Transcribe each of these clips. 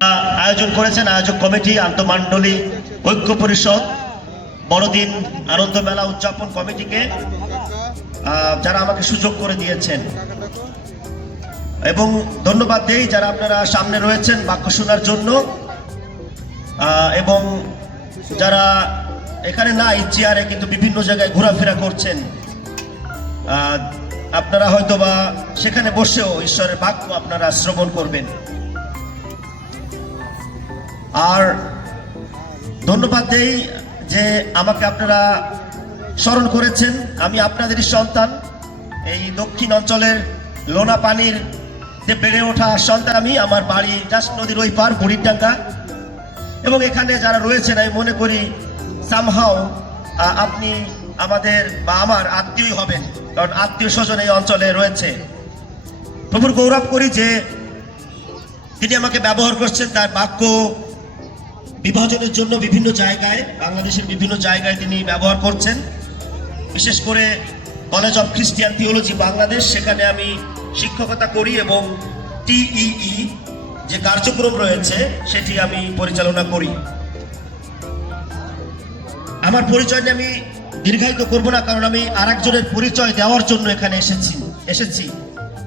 আয়োজন করেছেন আয়োজক কমিটি, আন্তঃমণ্ডলী ঐক্য পরিষদ, বড়দিন আনন্দ মেলা উদযাপন কমিটিকে, যারা আমাকে সুযোগ করে দিয়েছেন, এবং ধন্যবাদ দেই যারা আপনারা সামনে রয়েছেন বাক্য শোনার জন্য, এবং যারা এখানে নাই চেয়ারে কিন্তু বিভিন্ন জায়গায় ঘোরাফেরা করছেন। আপনারা হয়তোবা সেখানে বসেও ঈশ্বরের বাক্য আপনারা শ্রবণ করবেন। আর ধন্যবাদ দেই যে আমাকে আপনারা স্মরণ করেছেন। আমি আপনাদেরই সন্তান, এই দক্ষিণ অঞ্চলের লোনা পানির বেড়ে ওঠা সন্তান আমি। আমার বাড়ি জাস্ট নদীর ওই পার বুড়িরডাঙ্গা, এবং এখানে যারা রয়েছেন আমি মনে করি সামহাও আপনি আমাদের বা আমার আত্মীয় হবেন, কারণ আত্মীয় স্বজন এই অঞ্চলে রয়েছে। প্রভুর গৌরব করি যে তিনি আমাকে ব্যবহার করছেন তার বাক্য বিভাজনের জন্য বিভিন্ন জায়গায়, বাংলাদেশের বিভিন্ন জায়গায় তিনি ব্যবহার করছেন। বিশেষ করে college of Christian theology Bangladesh, সেখানে আমি শিক্ষকতা করি এবং টিইই যে কার্যক্রম রয়েছে সেটি আমি পরিচালনা করি। আমার পরিচয় নিয়ে আমি দীর্ঘায়িত করব না, কারণ আমি আরেকজনের পরিচয় দেওয়ার জন্য এখানে এসেছি,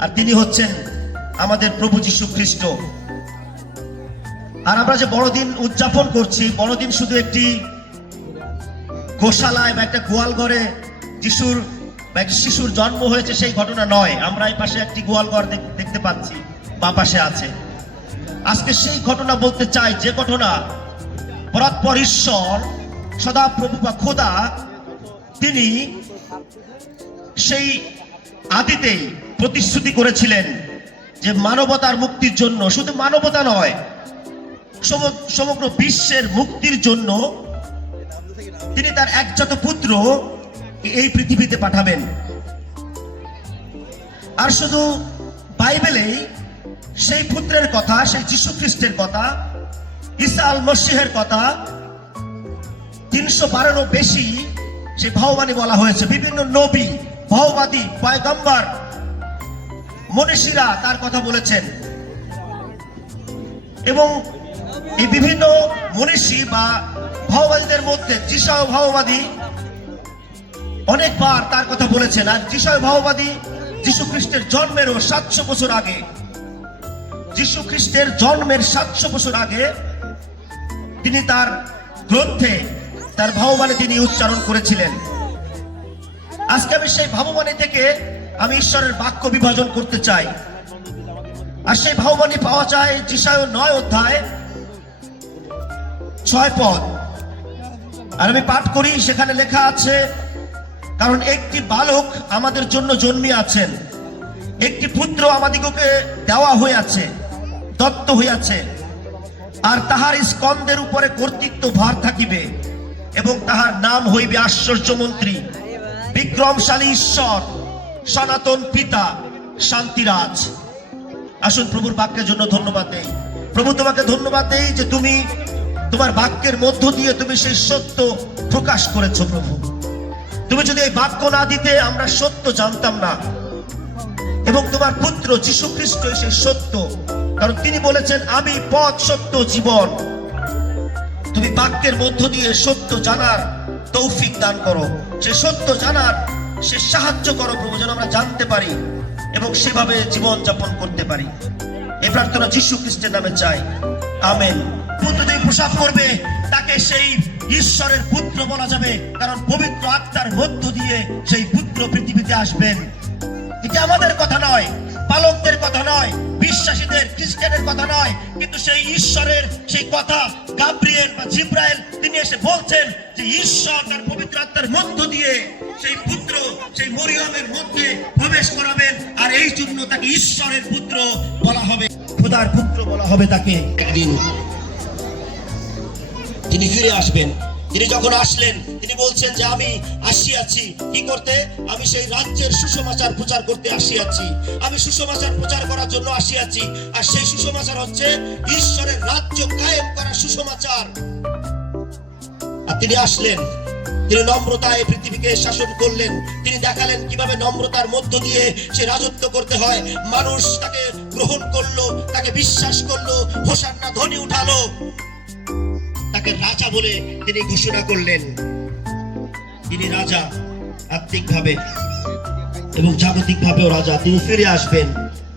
আর তিনি হচ্ছেন আমাদের প্রভু যীশু খ্রিস্ট। আর আমরা যে বড়দিন উদযাপন করছি, বড়দিন শুধু একটি গোশালায় বা একটা গোয়াল ঘরে যিশুর বা একটি শিশুর জন্ম হয়েছে সেই ঘটনা নয়। আমরা এই পাশে একটি গোয়াল ঘর দেখতে পাচ্ছি, বা পাশে আছে। আজকে সেই ঘটনা বলতে চাই, যে ঘটনা পরাৎপর ঈশ্বর সদাপ্রভু বা খোদা তিনি সেই আদিতেই প্রতিশ্রুতি করেছিলেন যে মানবতার মুক্তির জন্য, শুধু মানবতা নয় সমগ্র বিশ্বের মুক্তির জন্য তিনি তার একজাত পুত্র এই পৃথিবীতে পাঠাবেন। আর শুধু বাইবেলেই সেই পুত্রের কথা, সেই যীশু খ্রিস্টের কথা, ঈসা আল মসিহের কথা 312 বেশি সেই ভাববাণী বলা হয়েছে। বিভিন্ন নবী, ভাববাদী, পয়গম্বর, মনীষীরা তার কথা বলেছেন, এবং এই বিভিন্ন মনীষী বা ভাববাদীদের মধ্যে যিশয় ভাববাদী অনেকবার তার কথা বলেছেন। আর যিশয় ভাববাদী যীশু খ্রিস্টের জন্মেরও 700 বছর আগে, যীশু খ্রিস্টের জন্মের 700 বছর আগে তিনি তার গ্রন্থে তার ভাববাণী তিনি উচ্চারণ করেছিলেন। আজকে আমি সেই ভাববাণী থেকে আমি ঈশ্বরের বাক্য বিভাজন করতে চাই। আর সেই ভাববাণী পাওয়া যায় যিশয় 9 অধ্যায় 6 পদ। আর আমি পাঠ করি, সেখানে লেখা আছে, কারণ একটি বালক আমাদের জন্য জন্মিয়াছেন, একটি পুত্র আমাদিগকে দেওয়া হইয়াছে, দত্ত হইয়াছে, আর তাহার স্কন্ধের উপরে কর্তৃত্ব ভার থাকিবে, এবং তাহার নাম হইবে আশ্চর্যমন্ত্রী, বিক্রমশালী ঈশ্বর, সনাতন পিতা, শান্তিরাজ। আসুন প্রভুর বাক্যের জন্য ধন্যবাদ দেই। প্রভু তোমাকে ধন্যবাদ দেই যে তুমি তোমার বাক্যের মধ্য দিয়ে তুমি সেই সত্য প্রকাশ করেছো। প্রভু, তুমি যদি এই বাক্য না দিতে আমরা সত্য জানতাম না, এবং তোমার পুত্র যীশু খ্রিস্ট সেই সত্য, কারণ তিনি বলেছেন আমি পথ, সত্য, জীবন। তুমি বাক্যের মধ্য দিয়ে সত্য জানার তৌফিক দান করো, সে সত্য জানার সে সাহায্য করো প্রভু, যেন আমরা জানতে পারি এবং সেভাবে জীবন যাপন করতে পারি। এই প্রার্থনা যীশু খ্রিস্টের নামে চাই, আমেন। পুত্র তুমি প্রসাব করবে, তাকে সেই ঈশ্বরের পুত্র বলা যাবে, কারণ পবিত্র আত্মার মধ্য দিয়ে সেই পুত্র পৃথিবীতে আসবেন। এটা আমাদের কথা নয়, পালকদের কথা নয়, বিশ্বাসীদের, খ্রিস্টানের কথা নয়, কিন্তু সেই ঈশ্বরের সেই কথা গাব্রিয়েল বা জিব্রাইল তিনি এসে বলছেন যে ঈশ্বর তার পবিত্র আত্মার মধ্য দিয়ে সেই পুত্র সেই মরিয়মের মধ্যে প্রবেশ করাবেন, আর এই জন্য তাকে ঈশ্বরের পুত্র বলা হবে, খোদার পুত্র বলা হবে তাকে। একদিন তিনি ফিরে আসবেন। তিনি যখন আসলেন তিনি বলছেন যে আমি আসিয়াছি কি করতে? আমি সেই রাজ্যের সুসমাচার প্রচার করতে আসিয়াছি, আমি সুসমাচার প্রচার করার জন্য আসিয়াছি। আর সেই সুসমাচার হচ্ছে ঈশ্বরের রাজ্য কায়েম করার সুসমাচার। আর তিনি আসলেন, তিনি নম্রতায় পৃথিবীকে শাসন করলেন। তিনি দেখালেন কিভাবে নম্রতার মধ্য দিয়ে সে রাজত্ব করতে হয়। মানুষ তাকে গ্রহণ করলো, তাকে বিশ্বাস করলো, হোসান্না ধ্বনি উঠালো, তাকে রাজা বলে তিনি ঘোষণা করলেন। তিনি রাজা, আত্মিকভাবে এবং জাগতিকভাবেও রাজা। তিনি ফিরে আসবেন,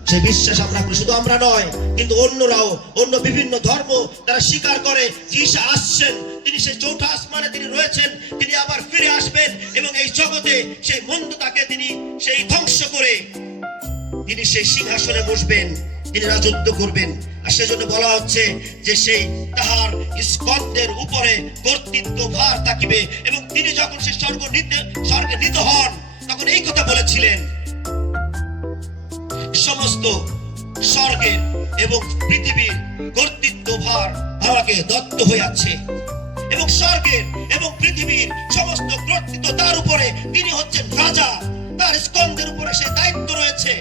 সেই বিশ্বাস আমরা করি। শুধু আমরা নয়, কিন্তু অন্যরাও, অন্য বিভিন্ন ধর্ম তারা স্বীকার করে যে ঈসা আসছেন, তিনি সেই চৌথা আসমানে তিনি রয়েছেন, তিনি আবার ফিরে আসবেন এবং এই জগতে সেই মন্দতাকে তিনি সেই ধ্বংস করে তিনি সেই সিংহাসনে বসবেন, তিনি রাজত্ব করবেন। আর সেজন্য বলা হচ্ছে যে সেই তাহার স্কন্ধের উপরে কর্তৃত্ব ভার থাকিবে। এবং তিনি যখন সেই স্বর্গে নীত হন, তখন এই কথা বলেছিলেন, সমস্ত স্বর্গের এবং পৃথিবীর কর্তৃত্ব ভার আমাকে দত্ত হইয়াছে, এবং স্বর্গের এবং পৃথিবীর সমস্ত কর্তৃত্ব তার উপরে। তিনি হচ্ছেন রাজা, তার স্কন্ধের উপরে সেই দায়িত্ব রয়েছে।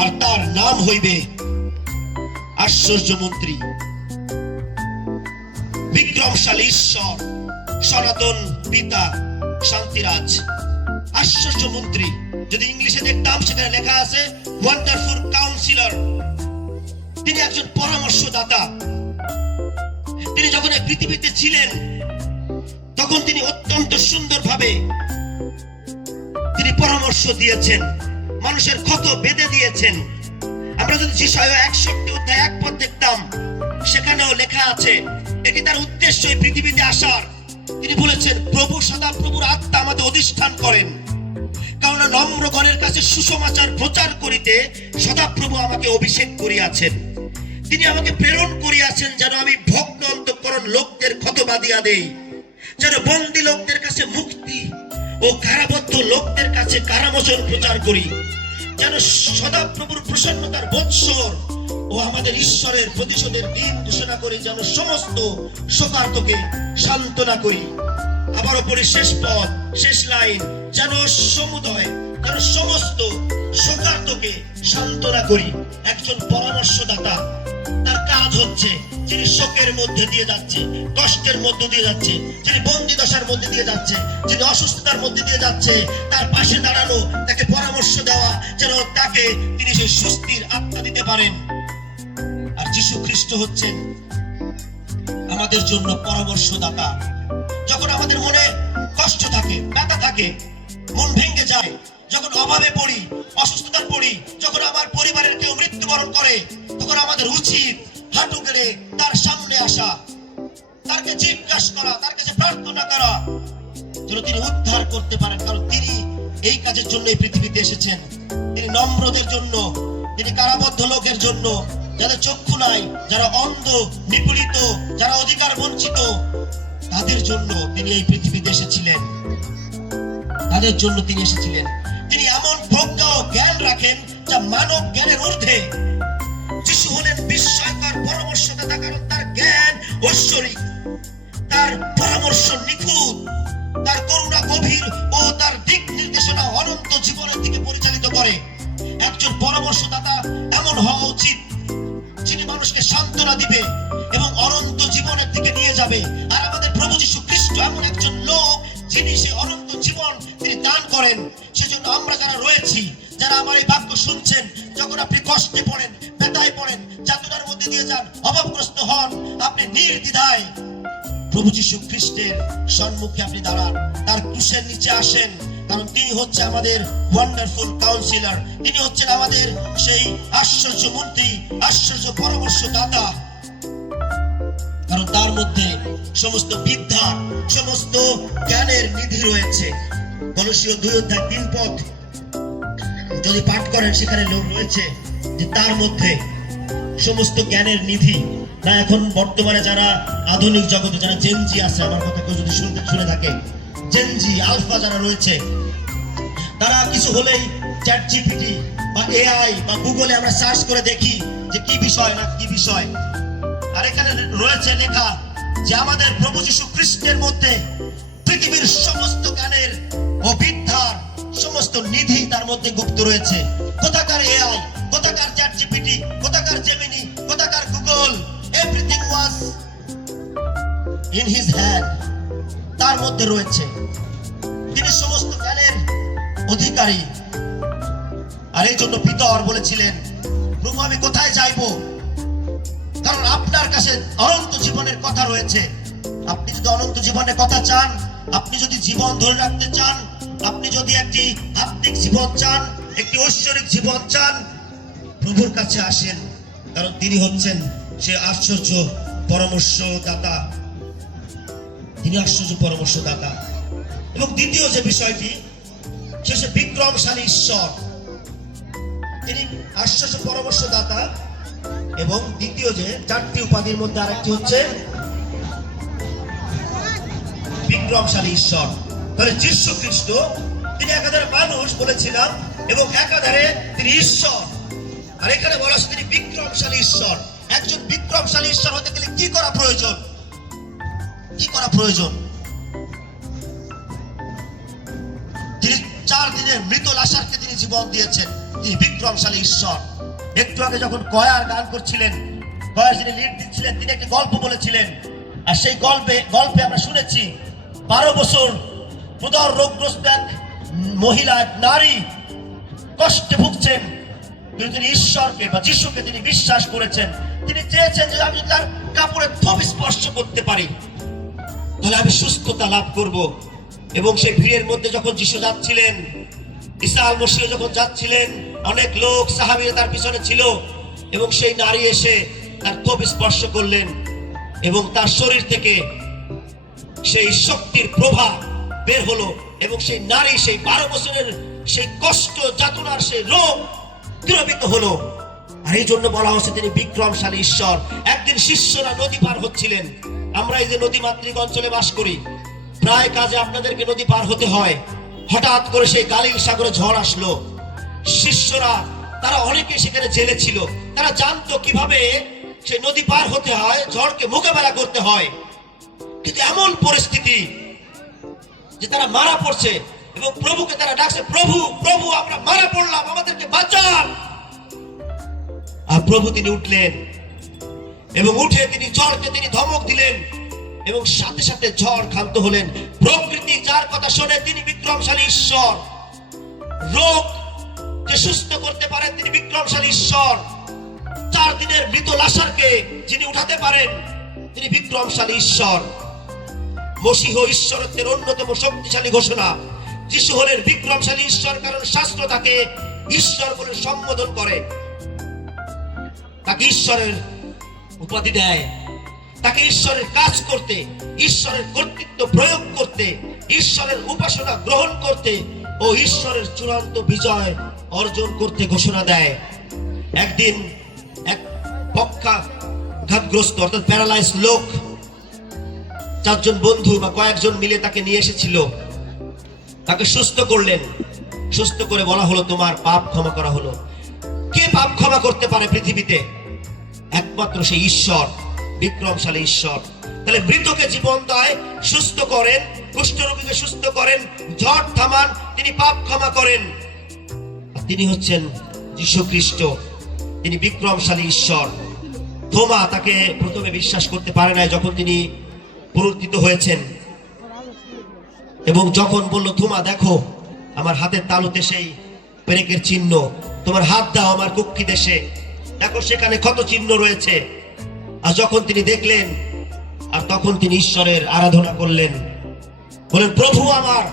আর তার নাম হইবে আশ্চর্য মন্ত্রী, বিক্রমশালী ঈশ্বর, সনাতন পিতা, শান্তিরাজ। আশ্চর্য মন্ত্রী, যদি ইংলিশে দেখতাম সেখানে লেখা আছে ওয়ান্ডারফুল কাউন্সিলর। তিনি একজন পরামর্শদাতা। তিনি যখন এই পৃথিবীতে ছিলেন, তখন তিনি অত্যন্ত সুন্দরভাবে তিনি পরামর্শ দিয়েছেন, মানুষের ক্ষত বেঁধে দিয়েছেন। আমরা যদি যিশায়া 61 অধ্যায় 1 পদ দেখতাম, সেখানেও লেখা আছে এটি তার উদ্দেশ্য এই পৃথিবীতে আসার। তিনি বলেছেন, প্রভু সদাপ্রভুর আত্মা আমাদের অধিষ্ঠান করেন, কারণ নম্রগণের কাছে সুসমাচার প্রচার করিতে সদাপ্রভু আমাকে অভিষেক করিয়াছেন। তিনি আমাকে প্রেরণ করিয়াছেন যেন আমি ভগ্ন অন্তঃকরণ লোকদের ক্ষত বাঁধিয়া দেই, যেন বন্দী লোকদের কাছে মুক্তি ও কারাবদ্ধ লোকদের কাছে কারামোচন প্রচার করি, যেন সদাপ্রভুর প্রসন্নতার বৎসর ও আমাদের ঈশ্বরের প্রতিশোধের দিন ঘোষণা করি, যেন সমস্ত শোকার্তকে সান্ত্বনা করি। আবারও পড়ি শেষ পদ, শেষ লাইন, যেন সমুদয়, যেন সমস্ত শোকার্তকে সান্ত্বনা করি। একজন পরামর্শদাতা, তার কাজ হচ্ছে যিনি শোকের মধ্যে দিয়ে যাচ্ছে, কষ্টের মধ্যে দিয়ে যাচ্ছে, যিনি বন্দী দশার মধ্যে দিয়ে যাচ্ছে, যিনি অসুস্থতার মধ্যে দিয়ে যাচ্ছে, তার পাশে দাঁড়ানো, তাকে পরামর্শ দেওয়া, যেন তাকে তিনি সেই স্বস্তির আত্মা দিতে পারেন। আর যীশু খ্রিস্ট হচ্ছেন আমাদের জন্য পরামর্শদাতা। যখন আমাদের মনে কষ্ট থাকে, ব্যথা থাকে, মন ভেঙে যায়, যখন অভাবে পড়ি, অসুস্থতার পড়ি, যখন আমার পরিবারের কেউ মৃত্যুবরণ করে, তখন আমাদের উচিত হাঁটু গেড়ে তার সামনে আসা, তাকে জিজ্ঞাসা করা, তার কাছে প্রার্থনা করা, যেন তিনি উদ্ধার করতে পারেন। কারণ তিনি এই কাজের জন্য এই পৃথিবীতে এসেছেন। তিনি নম্রদের জন্য, তিনি কারাবদ্ধ লোকের জন্য, যাদের চক্ষু নাই, যারা অন্ধ, নিপীড়িত, যারা অধিকার বঞ্চিত, তাদের জন্য তিনি এই পৃথিবীতে এসেছিলেন। তাদের জন্য তিনি এসেছিলেন। তিনি এমন প্রজ্ঞা ও জ্ঞান রাখেন যা মানব জ্ঞানের ঊর্ধ্বে। যিশু হলেন বিস্ময়কর পরামর্শদাতা, কারণ তার জ্ঞান ঐশ্বরিক, তার পরামর্শ নিখুঁত, তার করুণা গভীর ও তার দিক নির্দেশনা অনন্ত জীবনের দিকে পরিচালিত করে। একজন পরামর্শদাতা এমন হওয়া উচিত যিনি মানুষকে সান্ত্বনা দিবে এবং অনন্ত জীবনের দিকে নিয়ে যাবে। আর আমাদের প্রভু যীশু খ্রিস্ট এমন একজন লোক যিনি সেই অনন্ত জীবন তিনি দান করেন। সেজন্য আমরা যারা রয়েছি, যারা আমার এই বাক্য শুনছেন, যখন আপনি কষ্টে পড়েন, ব্যথায় পড়েন, যাতনার মধ্যে দিয়ে যান, অভাবগ্রস্ত হন, আপনি নির্দ্বিধায় প্রভু যীশু খ্রিস্টের সম্মুখে আপনি দাঁড়ান, তার ক্রুশের নিচে আসেন। কারণ তিনি হচ্ছে আমাদের ওয়ান্ডারফুল কাউন্সিলর, তিনি হচ্ছেন আমাদের সেই আশ্চর্য মন্ত্রী, আশ্চর্য পরামর্শদাতা। কারণ তার মধ্যে সমস্ত বিদ্যা, সমস্ত জ্ঞানের নিধি রয়েছে। কলসীয় 2 অধ্যায় 3 পদ যদি পাঠ করেন, সেখানে রয়েছে যে তার মধ্যে সমস্ত জ্ঞানের নিধি। না, এখন বর্তমানে যারা আধুনিক জগতে যারা জেনজি আছে, আমার কথা কেউ যদি শুনে থাকে, জেনজি আলফা যারা রয়েছে, তারা কিছু হলেই চ্যাট জিপিটি বা এআই বা গুগলে আমরা সার্চ করে দেখি যে কি বিষয় না কি বিষয়। আর এখানে রয়েছে লেখা যে আমাদের প্রভু যীশু খ্রিস্টের মধ্যে পৃথিবীর সমস্ত জ্ঞানের ও বিদ্যার সমস্ত নিধি তার মধ্যে গুপ্ত রয়েছে। কোথাকার এআই, কোথাকার চ্যাট জিপিটি, কোথাকার জেমিনি, কোথাকার Google, everything was in his hand, তার মধ্যে রয়েছে। তিনি সমস্ত জ্ঞানের অধিকারী। আর এই জন্য পিতর বলেছিলেন, প্রভু আমি কোথায় যাইব, কারণ আপনার কাছে অনন্ত জীবনের কথা রয়েছে। আপনি যদি অনন্ত জীবনের কথা চান, আপনি যদি জীবন ধরে রাখতে চান, আপনি যদি একটি আত্মিক জীবন চান, একটি ঐশ্বরিক জীবন চান, প্রভুর কাছে আসেন, কারণ তিনি হচ্ছেন সে আশ্চর্য পরামর্শদাতা। তিনি আশ্চর্য পরামর্শদাতা। এবং দ্বিতীয় যে বিষয়টি, সে বিক্রমশালী ঈশ্বর। তিনি আশ্চর্য পরামর্শদাতা, এবং দ্বিতীয় যে চারটি উপাধির মধ্যে আরেকটি হচ্ছে বিক্রমশালী ঈশ্বর। তাহলে যীশু খ্রিস্ট তিনি একাধারে মানুষ বলেছিলাম, এবং একাধারে তিনি ঈশ্বর। আর এখানে বলা হচ্ছে তিনি বিক্রমশালী ঈশ্বর। একজন বিক্রমশালী ঈশ্বর হতে গেলে কি করা প্রয়োজন? কি করা প্রয়োজন? তিনি 4 দিনের মৃত লাশারকে তিনি জীবন দিয়েছেন। তিনি বিক্রমশালী ঈশ্বর। একটু আগে যখন কয়ার গান করছিলেন, কয়ার যিনি লিড দিচ্ছিলেন, তিনি একটি গল্প বলেছিলেন। আর সেই গল্পে আমরা শুনেছি 12 বছর উদর রোগগ্রস্ত এক মহিলা, এক নারী কষ্টে ভুগছেন, কিন্তু তিনি ঈশ্বরকে বা যিশুকে তিনি বিশ্বাস করেছেন। তিনি চেয়েছেন যে আমি তার কাপড়ের থোপ স্পর্শ করতে পারি, তাহলে আমি সুস্থতা লাভ করব। এবং সেই ভিড়ের মধ্যে যখন যিশু যাচ্ছিলেন, ঈসা আল মসীহ যখন যাচ্ছিলেন, অনেক লোক সাহাবীরা তার পিছনে ছিল, এবং সেই নারী এসে তার থোপ স্পর্শ করলেন, এবং তার শরীর থেকে সেই শক্তির প্রভা বের হলো, এবং সেই নারী সেই 12 বছরের সেই কষ্ট যাতনার সেই রোগ দূরীভূত হলো। আর এই জন্য বলা হচ্ছে তিনি বিক্রমশালী ঈশ্বর। একদিন শিষ্যরা নদী পার হচ্ছিলেন। আমরা এই যে নদীমাতৃক অঞ্চলে বাস করি, প্রায় কাজে আপনাদেরকে নদী পার হতে হয়। হঠাৎ করে সেই গালিল সাগরে ঝড় আসলো। শিষ্যরা তারা অনেকে সেখানে জেলে ছিল, তারা জানতো কিভাবে সেই নদী পার হতে হয়, ঝড়কে মোকাবেলা করতে হয়। কিন্তু এমন পরিস্থিতি যে তারা মারা পড়ছে, এবং প্রভুকে তারা ডাকছে, প্রভু প্রভু আমরা মারা পড়লাম, আমাদেরকে বাঁচান। আর প্রভু তিনি উঠলেন, এবং উঠে তিনি ঝড়কে তিনি ধমক দিলেন, এবং সাথে সাথে ঝড় ক্ষান্ত হলেন। প্রকৃতি যার কথা শোনে তিনি বিক্রমশালী ঈশ্বর। রোগ যে সুস্থ করতে পারেন তিনি বিক্রমশালী ঈশ্বর। 4 দিনের মৃত লাশারকে যিনি উঠাতে পারেন তিনি বিক্রমশালী ঈশ্বর। মসীহ ঈশ্বরত্বের অন্যতম শক্তিশালী ঘোষণা। যিশু হলেন বিক্রমশালী ঈশ্বর, কারণ শাস্ত্র তাকে ঈশ্বর বলে সম্বোধন করে, তাকে ঈশ্বরের উপাধি দেয়, তাকে ঈশ্বরের কাজ করতে, ঈশ্বরের কর্তৃত্ব প্রয়োগ করতে, ঈশ্বরের উপাসনা গ্রহণ করতে ও ঈশ্বরের চূড়ান্ত বিজয় অর্জন করতে ঘোষণা দেয়। একদিন এক পক্ষাঘাতগ্রস্ত অর্থাৎ প্যারালাইজ লোক 4 জন বন্ধু বা কয়েকজন মিলে তাকে নিয়ে এসেছিল, তাকে সুস্থ করলেন। সুস্থ করে বলা হলো তোমার পাপ ক্ষমা করা হলো। কে পাপ ক্ষমা করতে পারে পৃথিবীতে? একমাত্র সেই ঈশ্বর, বিক্রমশালী ঈশ্বর। তাহলে মৃতকে জীবন দেয়, সুস্থ করেন, কুষ্ঠরোগীকে সুস্থ করেন, ঝড় থামান, তিনি পাপ ক্ষমা করেন। তিনি হচ্ছেন যীশু খ্রিস্ট, তিনি বিক্রমশালী ঈশ্বর। থোমা তাকে প্রথমে বিশ্বাস করতে পারে না যখন তিনি পুনরুত্থিত হয়েছেন, এবং যখন বলল থোমা দেখো আমার হাতের তালুতে সেই পেরেকের চিহ্ন, তোমার হাত দাও আমার কুক্ষি দেশে, দেখো সেখানে ক্ষত চিহ্ন রয়েছে। আর যখন তিনি দেখলেন, আর তখন তিনি ঈশ্বরের আরাধনা করলেন, বলেন প্রভু আমার,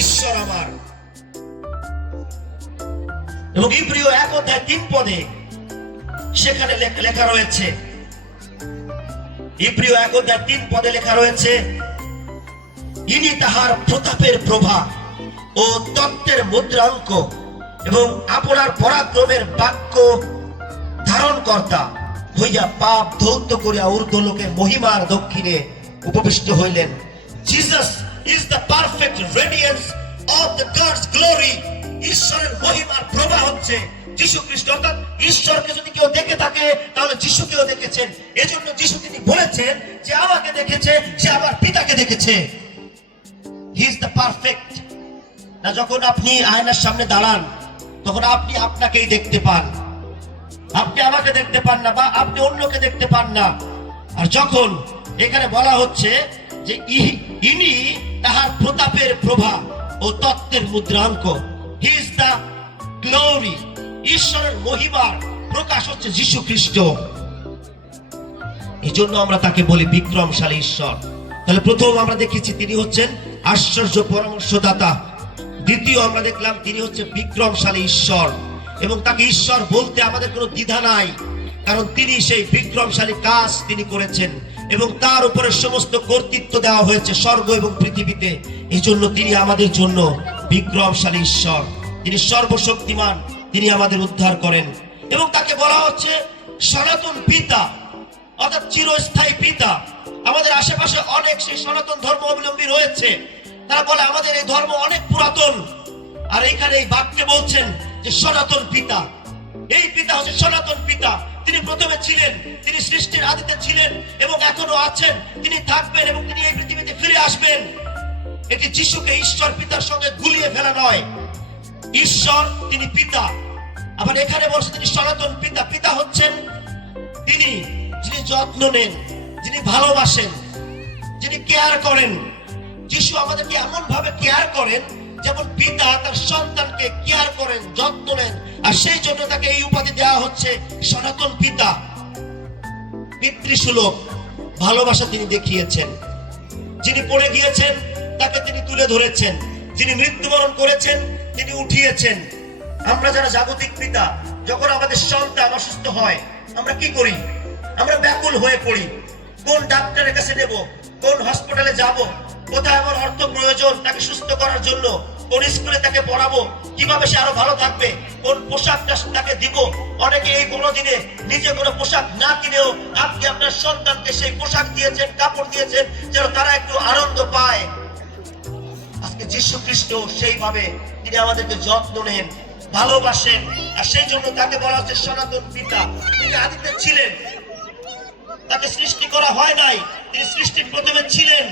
ঈশ্বর আমার। এবং ইব্রিয় 1:3 সেখানে লেখা রয়েছে, ইব্রিয় 1:3 লেখা রয়েছে, ইনি তাহার প্রতাপের প্রভা ও তত্ত্বের মুদ্রাঙ্ক এবং আপনার পরাক্রমের বাক্য ধারণ কর্তা হইয়া পাপ ধৌত করিয়া ঊর্ধ্বলোকে মহিমার দক্ষিণে উপবিষ্ট হইলেন। Jesus is the perfect radiance of the God's glory. ঈশ্বরের মহিমার প্রভা হচ্ছে যীশু খ্রিস্ট। অর্থাৎ ঈশ্বরকে যদি কেউ দেখে থাকে তাহলে যিশুকেও দেখেছেন। এজন্য যিশু তিনি বলেছেন যে আমাকে দেখেছে সে আমার পিতাকে দেখেছে। He is the perfect. না যখন আপনি আয়নার সামনে দাঁড়ান তখন আপনি আপনাকেই দেখতে পান, আপনি আমাকে দেখতে পান না, বা আপনি অন্যকে দেখতে পান না। আর যখন এখানে বলা হচ্ছে যে ইনি তাহার প্রতাপের প্রভা ও তত্ত্বের মুদ্রাঙ্ক। He is the glory. ঈশ্বরের মহিমার প্রকাশ হচ্ছে যীশু খ্রিস্ট। এই জন্য আমরা তাকে বলি বিক্রমশালী ঈশ্বর। তাহলে প্রথম আমরা দেখেছি তিনি হচ্ছেন আশ্চর্য পরামর্শদাতা। দ্বিতীয় আমরা দেখলাম তিনি হচ্ছে বিক্রমশালী ঈশ্বর, এবং তাকে ঈশ্বর বলতে আমাদের কোনো দ্বিধা নাই, কারণ তিনি সেই বিক্রমশালী কাজ তিনি করেছেন এবং তার উপরে সমস্ত কর্তৃত্ব দেওয়া হয়েছে স্বর্গ এবং পৃথিবীতে। এই জন্য তিনি আমাদের জন্য বিক্রমশালী ঈশ্বর। তিনি সর্বশক্তিমান, তিনি আমাদের উদ্ধার করেন। এবং তাকে বলা হচ্ছে সনাতন পিতা, অর্থাৎ চিরস্থায়ী পিতা। আমাদের আশেপাশে অনেক সেই সনাতন ধর্ম অবলম্বী রয়েছে, তারা বলে আমাদের এই ধর্ম অনেক পুরাতন, আর এইখানে এই বাক্যে বলছেন যে সনাতন পিতা। এই পিতা হচ্ছে সনাতন পিতা। তিনি প্রথমে ছিলেন, তিনি সৃষ্টির আদিতে ছিলেন এবং এখনো আছেন, তিনি থাকবেন এবং তিনি এই পৃথিবীতে ফিরে আসবেন। এটি যিশুকে ঈশ্বর পিতার সঙ্গে গুলিয়ে ফেলা নয়। ঈশ্বর তিনি পিতা, আবার এখানে বলছে তিনি সনাতন পিতা। পিতা হচ্ছেন তিনি যিনি যত্ন নেন, যিনি ভালোবাসেন, যিনি কেয়ার করেন। যিশু আমাদেরকে এমন ভাবে কেয়ার করেন যেমন পিতা তার সন্তানকে কেয়ার করেন, যত্ন নেন, আর সেই জন্য তাকে এই উপাধি দেওয়া হচ্ছে সনাতন পিতা। পিতৃসুলভ ভালোবাসা তিনি দেখিয়েছেন। যিনি পড়ে গিয়েছেন তাকে তিনি তুলে ধরেছেন, যিনি মৃত্যুবরণ করেছেন তিনি উঠিয়েছেন। আমরা যারা জাগতিক পিতা, যখন আমাদের সন্তান অসুস্থ হয় আমরা কি করি? আমরা ব্যাকুল হয়ে পড়ি। কোন ডাক্তারের কাছে নেব, কোন হসপিটালে যাব, কোথায় আমার অর্থ প্রয়োজন তাকে সুস্থ করার জন্য, কোন স্কুলে তাকে পড়াবো, কিভাবে সে আরো ভালো থাকবে, কোন পোশাকটা তাকে দিব। অনেকে এই বড়দিনে নিজে কোনো পোশাক না কিনেও আপনি আপনার সন্তানকে সেই পোশাক দিয়েছেন, কাপড় দিয়েছেন, যেন তারা একটু আনন্দ পায়। আজকে যীশু খ্রিস্ট সেইভাবে তিনি আমাদেরকে যত্ন নেন, ভালোবাসেন, আর সেই জন্য তাকে বলা হচ্ছে সনাতন পিতা। তিনি আদিতে ছিলেন, তাকে সৃষ্টি করা হয় নাই, তিনি সৃষ্টির প্রথমে ছিলেন।